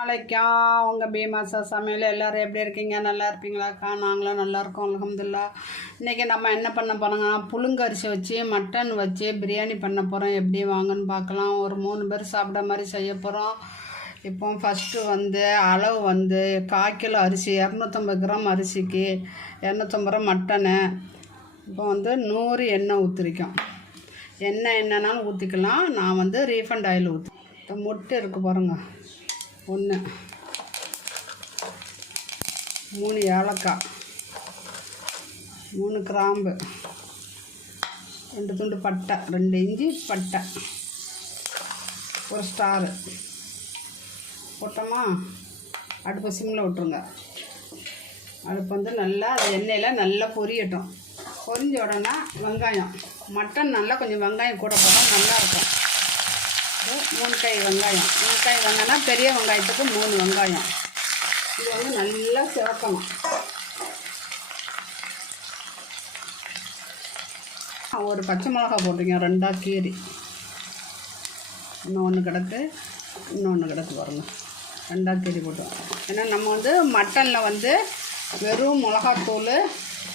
நாளைக்கும் உங்கள் பீமாசா சமையல் எல்லோரும் எப்படி இருக்கீங்க? நல்லா இருப்பீங்களாக்கா நாங்களும் நல்லா இருக்கோம் அலமதுல்லா இன்றைக்கி நம்ம என்ன பண்ண போகிறோங்கன்னா புழுங்கரிசி வச்சு மட்டன் வச்சு பிரியாணி பண்ண போகிறோம் எப்படி வாங்கன்னு பார்க்கலாம். ஒரு மூணு பேர் சாப்பிட மாதிரி செய்ய போகிறோம் இப்போ ஃபஸ்ட்டு வந்து அளவு வந்து கால் கிலோ அரிசி இரநூத்தம்பது கிராம் அரிசிக்கு இரநூத்தம்பது ரூபா மட்டனு. இப்போ வந்து நூறு எண்ணெய் ஊற்றிருக்கோம் எண்ணெய் என்னன்னாலும் ஊற்றிக்கலாம் நான் வந்து ரீஃபண்ட் ஆயில் ஊற்றி முட்டை இருக்குது பாருங்கள் ஒன்று மூணு ஏலக்காய். மூணு கிராம்பு. ரெண்டு துண்டு பட்டை. ரெண்டு இஞ்சி பட்டை. ஒரு ஸ்டாரு. போட்டோமா? அடுப்பு சிம்மில் விட்ருங்க அடுப்பு வந்து நல்லா அது எண்ணெயில் நல்லா பொரியட்டும். பொரிஞ்ச உடனே வெங்காயம். மட்டன் நல்லா கொஞ்சம் வெங்காயம் கூட போட்டால் நல்லாயிருக்கும் மூணு காய் வெங்காயம். மூணு காய் வெங்காயம்னா பெரிய வெங்காயத்துக்கு மூணு வெங்காயம். இது வந்து நல்லா சிவக்கணும். ஒரு பச்சை மிளகா போட்டுங்க ரெண்டாக கீரி. இன்னும் ஒன்று கிடக்கு இன்னொன்று கிடக்கு பாருங்க. ரெண்டாக கீரி போட்டோம். ஏன்னா நம்ம வந்து மட்டனில் வந்து வெறும் மிளகாத்தூள்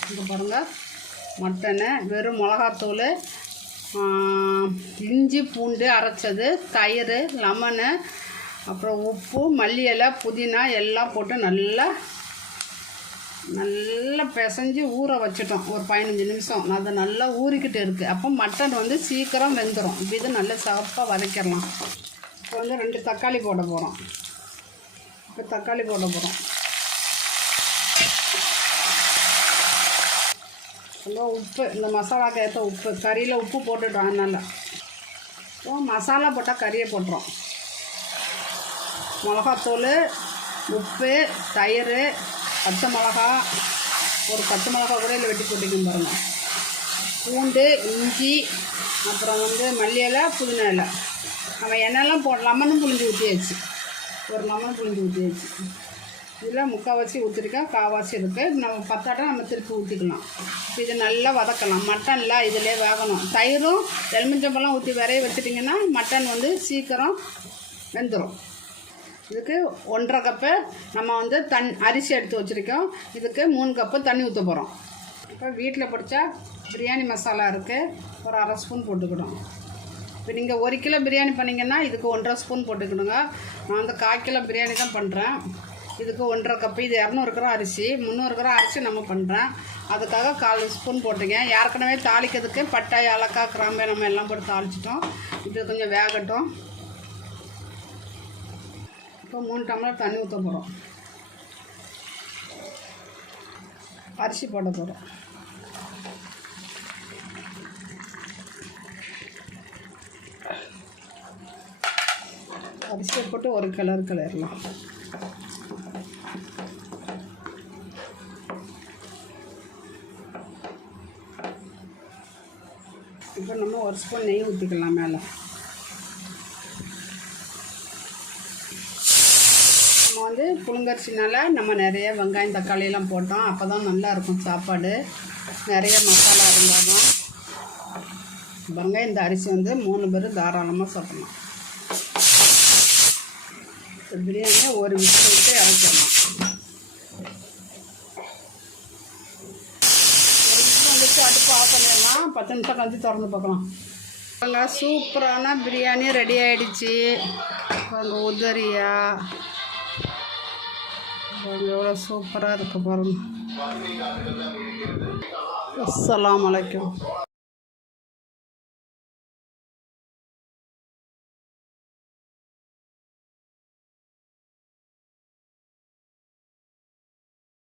இங்கே பாருங்கள் மட்டனு வெறும் மிளகாத்தூள் இஞ்சி பூண்டு அரைச்சது தயிர் லெமனு அப்புறம் உப்பு மல்லி இலை புதினா எல்லாம் போட்டு நல்லா நல்லா பிசைஞ்சு ஊற வச்சிட்டோம். ஒரு பதினஞ்சு நிமிஷம். அது நல்லா ஊறிக்கிட்டு இருக்குது அப்போ மட்டன் வந்து சீக்கிரம் வெந்துடும் இது நல்லா சாப்பாக வதக்கிடலாம். இப்போ வந்து ரெண்டு தக்காளி போட போகிறோம் இப்போ தக்காளி போட போகிறோம் கொஞ்சம் உப்பு இந்த மசாலாக்கு ஏற்ற உப்பு கறியில் உப்பு போட்டுட்டோம் அதனால். இப்போ மசாலா போட்டால் கறியை போட்டுரும் மிளகாத்தூள் உப்பு தயிர் பச்சை மிளகா ஒரு பச்சை மிளகா கூட இல்லை வெட்டி போட்டுக்கணும் பாருங்கள் பூண்டு இஞ்சி அப்புறம் வந்து மல்லி இலை புதினா இலை. நம்ம எண்ணெய்லாம் போட லெமனும் புளிஞ்சு ஊற்றியாச்சு ஒரு லெமன் புளிஞ்சு ஊற்றியாச்சு இதில் முக்கால்வாசி ஊற்றிருக்கேன் காவாசி இருக்குது. நம்ம பத்தாட்டம் நம்ம திருப்பி ஊற்றிக்கலாம் இது நல்லா வதக்கலாம். மட்டனில் இதிலே வேகணும். தயிரும் எலுமிச்சம்பழம் ஊற்றி விரைய வச்சுட்டிங்கன்னா மட்டன் வந்து சீக்கிரம் வெந்துடும் இதுக்கு ஒன்றரை கப்பு நம்ம வந்து தண் அரிசி எடுத்து வச்சுருக்கோம். இதுக்கு மூணு கப்பு தண்ணி ஊற்ற போகிறோம் இப்போ வீட்டில் பிடிச்சா பிரியாணி மசாலா இருக்குது ஒரு அரை ஸ்பூன் போட்டுக்கிடும் இப்போ நீங்கள் ஒரு கிலோ பிரியாணி பண்ணிங்கன்னா இதுக்கு ஒன்றரை ஸ்பூன் போட்டுக்கணுங்க நான் வந்து கால் கிலோ பிரியாணி தான் பண்ணுறேன் இதுக்கு ஒன்றரை கப்பு இது இரநூறு கிராம் அரிசி முந்நூறு கிராம் அரிசி நம்ம பண்ணுறேன் அதுக்காக கால் ஸ்பூன் போட்டுங்க. ஏற்கனவே தாளிக்கிறதுக்கு பட்டை ஏலக்காய் கிராம்பு நம்ம எல்லாம் போட்டு தாளிச்சிட்டோம். இது கொஞ்சம் வேகட்டும். இப்போ மூணு டம்ளர் தண்ணி ஊற்ற போகிறோம் அரிசி போட போகிறோம் அரிசியை போட்டு ஒரு கலர் கிளறலாம் இப்போ நம்ம ஒரு ஸ்பூன் நெய் ஊற்றிக்கலாம் மேலே. நம்ம வந்து புழுங்கரிசினால் நம்ம நிறைய வெங்காயம் தக்காளியெல்லாம் போட்டோம். அப்போ தான் நல்லாயிருக்கும் சாப்பாடு. நிறைய மசாலா இருந்தாலும் வெங்காயம் இந்த அரிசி வந்து மூணு பேர் தாராளமாக சாப்பிடலாம். பிரியாணியை ஒரு விசில் விட்டு இறக்கிடலாம். பத்து நிமிஷம் கழிச்சு திறந்து பார்க்கலாம். அங்கே சூப்பரான பிரியாணி ரெடி ஆகிடுச்சு அங்கே உதரியா எவ்வளோ சூப்பராக இருக்குது பாருங்க. அஸ்லாம் வலைக்கம்